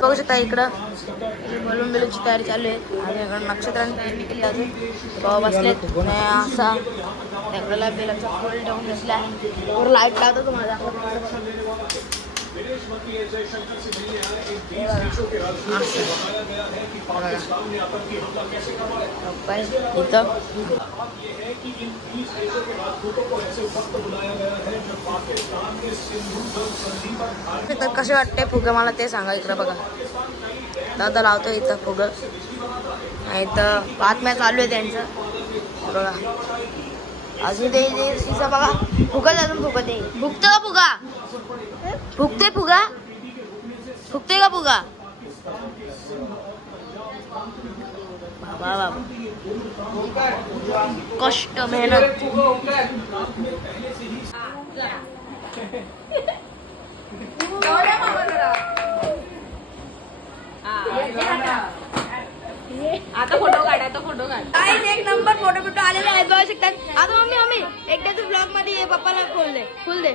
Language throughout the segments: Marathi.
बघू शकता इकडं बलून बिलूनची तयारी चालू आहे आणि इकडं नक्षत्रांनी तयारी केली अजून बाबा बसलेत असा त्याकडला बेलाचा फुल ठेवून बसला आहे वर लाईट लावतो तुम्हाला इथं कसे वाटते फुगे मला ते सांगा इकडं बघा दादा लावतो इथं फुग इथं बातम्या चालू आहे त्यांचं बघा अजून ते शिसा बघा फुगत अजून फुगत आहे फुगतो का फुगा फुगते फुगा फुगते का फुगा बाबा कष्ट मेहनत आता फोटो काढ एक नंबर फोटो बिटो आलेले आहेत बघू शकतात आता मम्मी एकदा तू ब्लॉग मध्ये पप्पाला फुल दे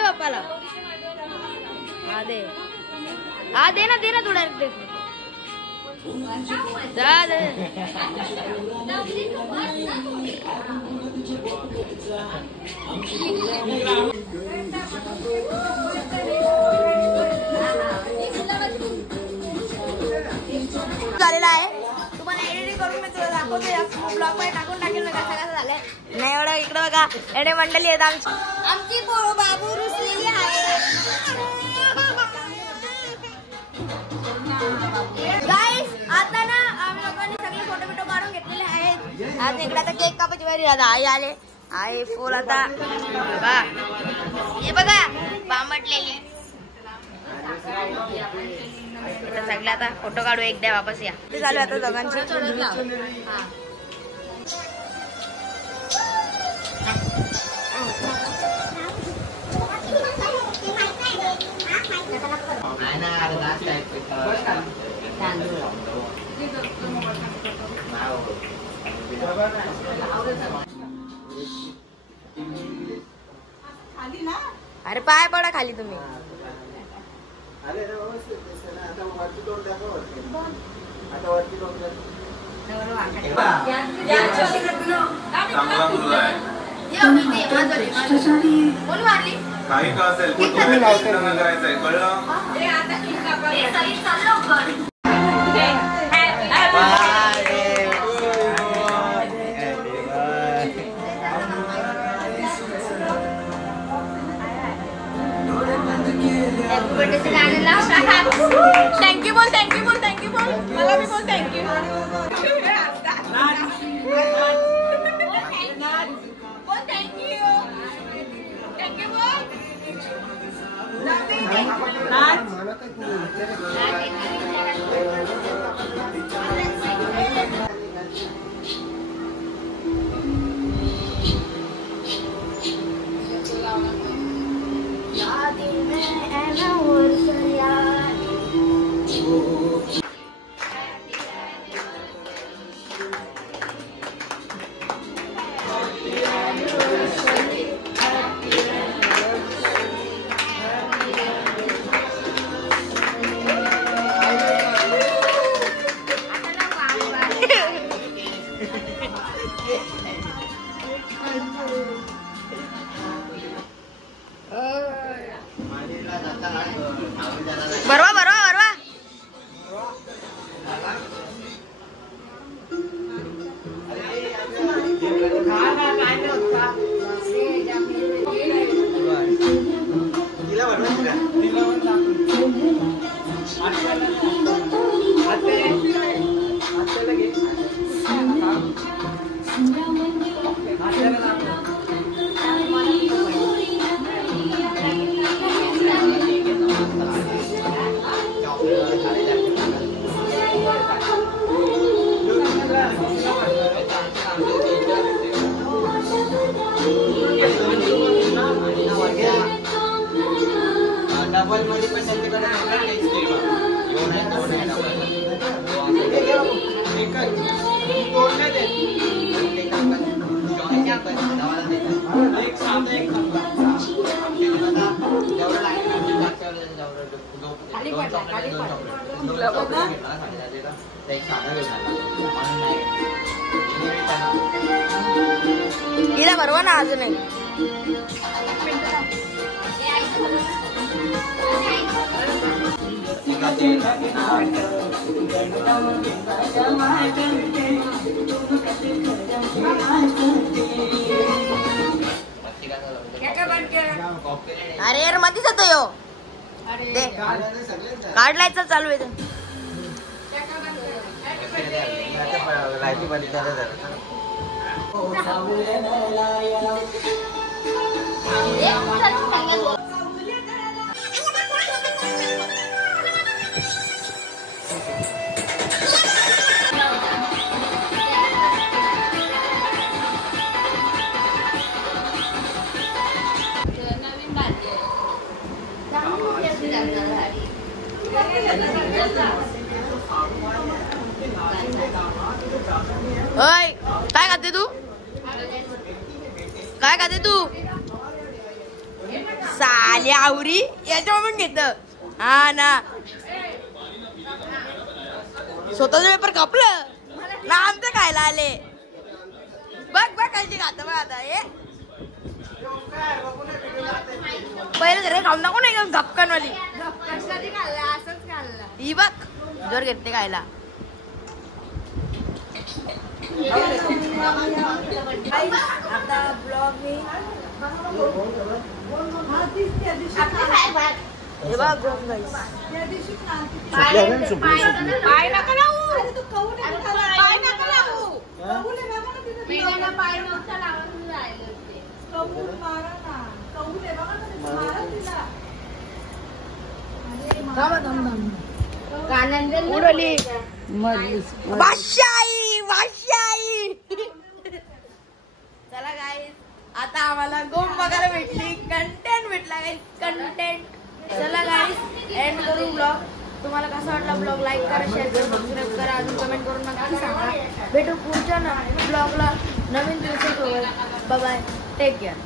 पप्पाला दे ना तू डायरेक्ट झालेला आहे तुम्हाला एडिटिंग करून मी तुला दाखवतो ब्लॉग मध्ये टाकेल ना कसं झालंय नाही एवढं इकडं बघा एवढे मंडळी आहेत आमची बाबू रुसलेली आहे गाईस आता ना आम्ही लोकांनी सगळे फोटो बिटो मारून घेतलेले आहेत आज इकडे आता केक कापायची वेळी आई आले आई फुल आता हे बघा बांबटलेली सगळं आता फोटो काढू एकदा वापस या ते चालू आता दोघांची अरे पाय पडा खाली तुम्ही काही का असेल करायचंय कळलं थँक्यू बोल मला भी बोल थँक्यू एक साथ एक हिला भरवा ना अजून एक. अरे यार मध्येच येतो यो. दे काढलाय चल चालू आहे. ओय काय खाते तू? काय खाते तू? साली आवरी याच्या पण घेत. हा ना स्वतःच पेपर कापलं ना आमचं खायला आले. बघ बघ कशी खात बघ आता हे. पहिले जरा खाऊन दाखव ना गपकन वाली. ही बघ जर घेते खायला. आता ब्लॉग मी हे बघ गाईस पाय नका लावू. पाय नका लावू. पाय नव्हता लावून राहिले होते. कबूल मारा ना. कबूल आहे बघा ना. मारा तिला. उडली बादशाही बादशाही. चला गाईस आता आम्हाला गोम बघायला भेटली. कंटेंट भेटला गाईस कंटेंट. चला गाईस एंड करू ब्लॉग. तुम्हाला कसा वाटला ब्लॉग लाईक करा शेअर करा सबस्क्राईब करा अजून कमेंट करून नक्की सांगा. भेटू पुढच्या ब्लॉगला नवीन दिवसासोबत. Bye bye take care.